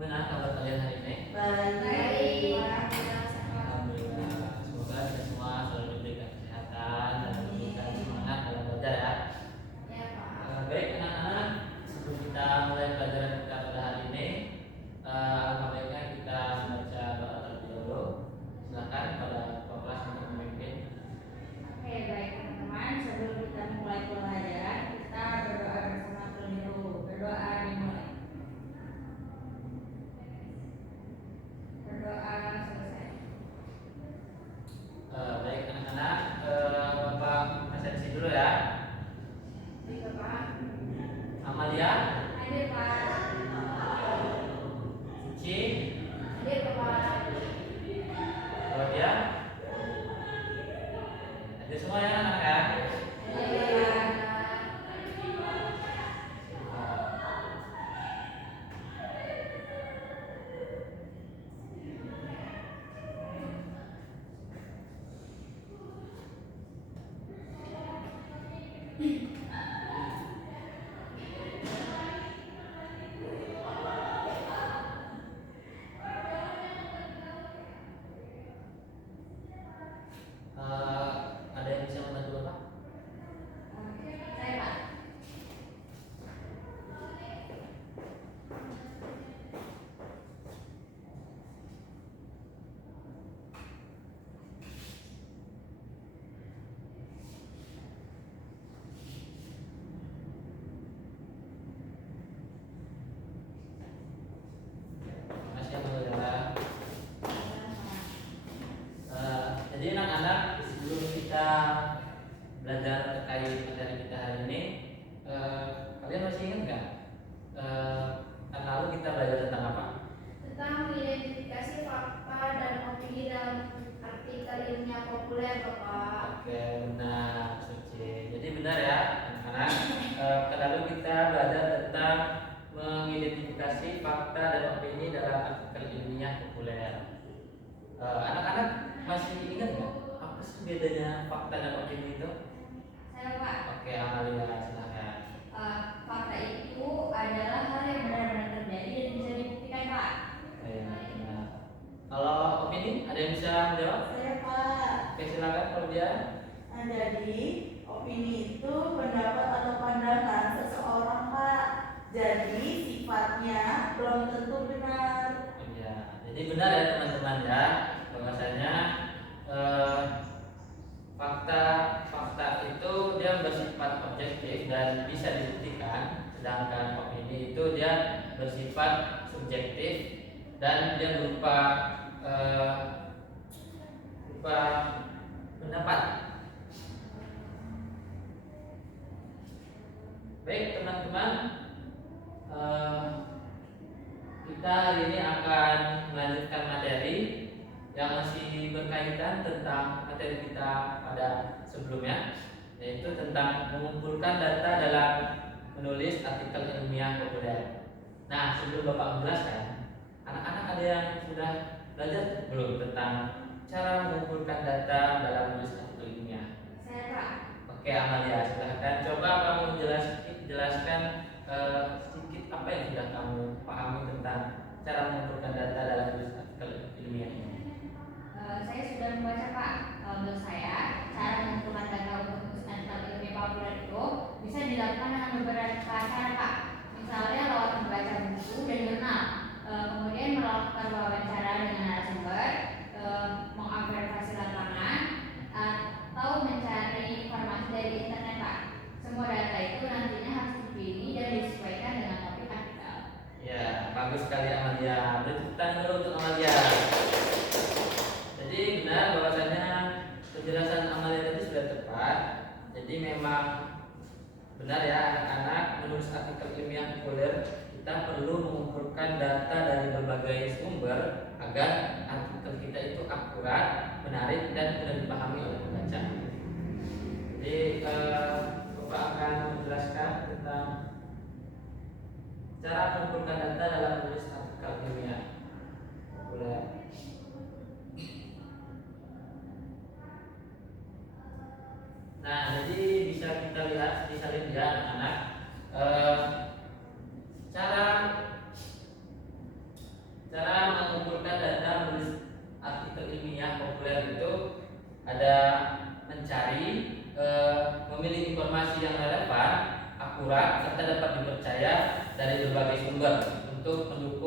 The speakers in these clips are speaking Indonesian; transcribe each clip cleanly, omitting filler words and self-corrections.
Gimana kabar kalian hari ini? Baik. Alhamdulillah. Semoga kita semua selalu diberikan kesehatan dan diberikan semangat dalam belajar ya. Ya, Pak. Baik anak-anak, sebelum kita mulai pelajaran kita pada hari ini, alangkah baiknya kita baca doa terlebih dahulu. Silakan pada ketua kelas untuk memimpin. Oke, baik teman-teman. Sebelum kita mulai pelajaran, kita berdoa bersama terlebih dahulu. Berdoa dimulai. Berdoa selesai. Baik anak-anak, Bapak presensi dulu ya. Baik, Pak. Amalia, Hadir, Pak. Cici, Hadir, Pak. Rodia, ada semua ya anak-anak ya. Hadir, Pak. Ada yang bisa membantu Bapak? Saya, Pak. Masih Alhamdulillah. Jadi anak-anak, sebelum kita belajar terkait materi kita hari ini, kalian masih ingat nggak? Kan lalu kita belajar tentang apa? Tentang mengidentifikasi fakta dan opini dalam artikel ilmiah populer, Bapak. Oke, benar, Suci. Jadi benar ya, anak-anak. Lalu kita belajar tentang mengidentifikasi fakta dan opini dalam artikel ilmiah populer. Anak-anak masih ingat nggak apa sih bedanya fakta dan opini itu? Saya, Pak. Oke, Amalia silakan. Fakta itu adalah hal yang benar-benar terjadi dan bisa dibuktikan, Pak. Benar. Kalau opini ada yang bisa menjawab? Saya, Pak. Oke, silakan kalau dia. Jadi opini itu pendapat atau pandangan seseorang, Pak. Jadi sifatnya belum tentu benar. Ya, jadi benar ya teman-teman ya, bahwasanya fakta itu dia bersifat objektif dan bisa dibuktikan, sedangkan opini itu dia bersifat subjektif dan dia berupa pendapat. Baik teman-teman, kita hari ini akan melanjutkan materi yang masih berkaitan tentang materi kita pada sebelumnya, yaitu tentang mengumpulkan data dalam menulis artikel ilmiah populer. Nah, sebelum Bapak menjelaskan, anak-anak ada yang sudah belajar belum tentang cara mengumpulkan data dalam menulis artikel ilmiah? Saya, Pak. Oke, Amalia, silahkan coba kamu jelaskan sedikit apa yang sudah kamu pahami tentang cara mengumpulkan data dalam menulis artikel ilmiah ini. Saya sudah membaca, Pak. Menurut saya, cara mengumpulkan data untuk menulis artikel ilmiah populer itu bisa dilakukan dengan beberapa cara, Pak. Misalnya lewat membaca buku dan jurnal, kemudian melakukan wawancara dengan narasumber, mengobservasi lapangan, atau mencari informasi dari internet, Pak. Semua data itu nantinya harus dipilih dan disesuaikan dengan topik artikel. Ya, bagus sekali Amalia. Beri tepuk tangan dulu untuk Amalia. Jadi benar bahwasanya penjelasan Amalia tadi sudah tepat. Jadi memang benar ya anak-anak, menulis artikel ilmiah populer kita perlu mengumpulkan data dari berbagai sumber agar artikel kita itu akurat, menarik dan mudah dipahami oleh pembaca. Jadi Bapak akan menjelaskan tentang cara mengumpulkan data dalam menulis artikel ilmiah populer. Nah, jadi bisa kita lihat, anak-anak, cara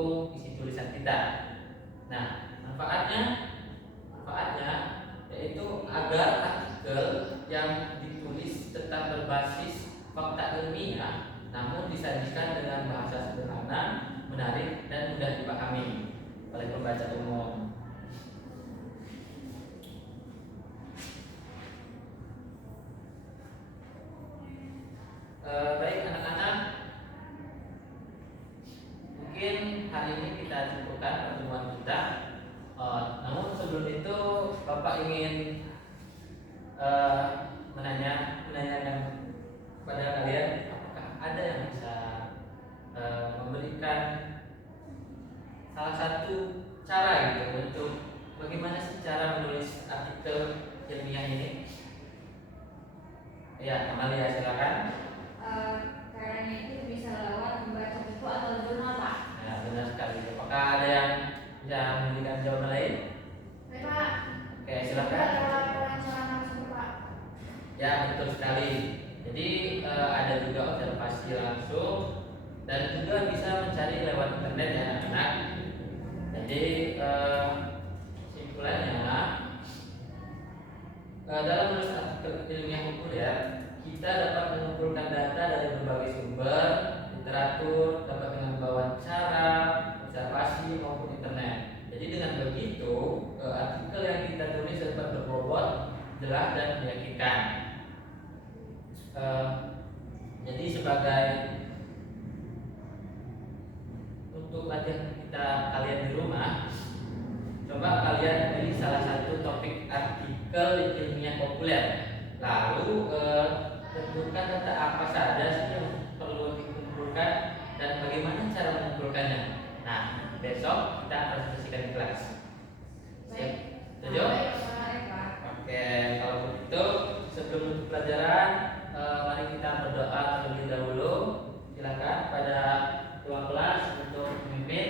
mendukung isi tulisan kita. Nah, manfaatnya yaitu agar artikel yang ditulis tetap berbasis fakta ilmiah, namun disajikan dengan bahasa sederhana, menarik, dan mudah dipahami oleh pembaca umum. Baik anak-anak, mungkin hari ini kita cukupkan pertemuan kita. Namun sebelum itu Bapak ingin menanyakan kepada kalian, apakah ada yang bisa memberikan salah satu cara gitu untuk bagaimana sih cara menulis artikel ilmiah ini? Ya, Amalia silakan. Caranya itu bisa lewat membaca buku atau jurnal, Pak. Nah, benar sekali. Apakah ada yang bisa memberikan jawaban lain? Baik, Pak. Oke, silakan. Lewat wawancara langsung, Pak. Ya, betul sekali. Jadi ada juga observasi langsung dan juga bisa mencari lewat internet ya anak-anak. Jadi kesimpulannya dalam menulis artikel ilmiah populer kita dapat mengumpulkan data dari berbagai sumber, literatur, dapat dengan wawancara, observasi maupun internet. Jadi dengan begitu artikel yang kita tulis dapat berbobot, jelas dan meyakinkan. Jadi sebagai untuk latihan kita kalian di rumah, coba kalian pilih salah satu topik artikel ilmiah populer, lalu tentukan data apa saja sih yang perlu dikumpulkan dan bagaimana cara mengumpulkannya. Nah, besok kita presentasikan di kelas. Baik. Setuju? Baik, Pak. Oke, kalau begitu sebelum menutup pelajaran, mari kita berdoa terlebih dahulu. Silakan pada ruang kelas untuk memimpin.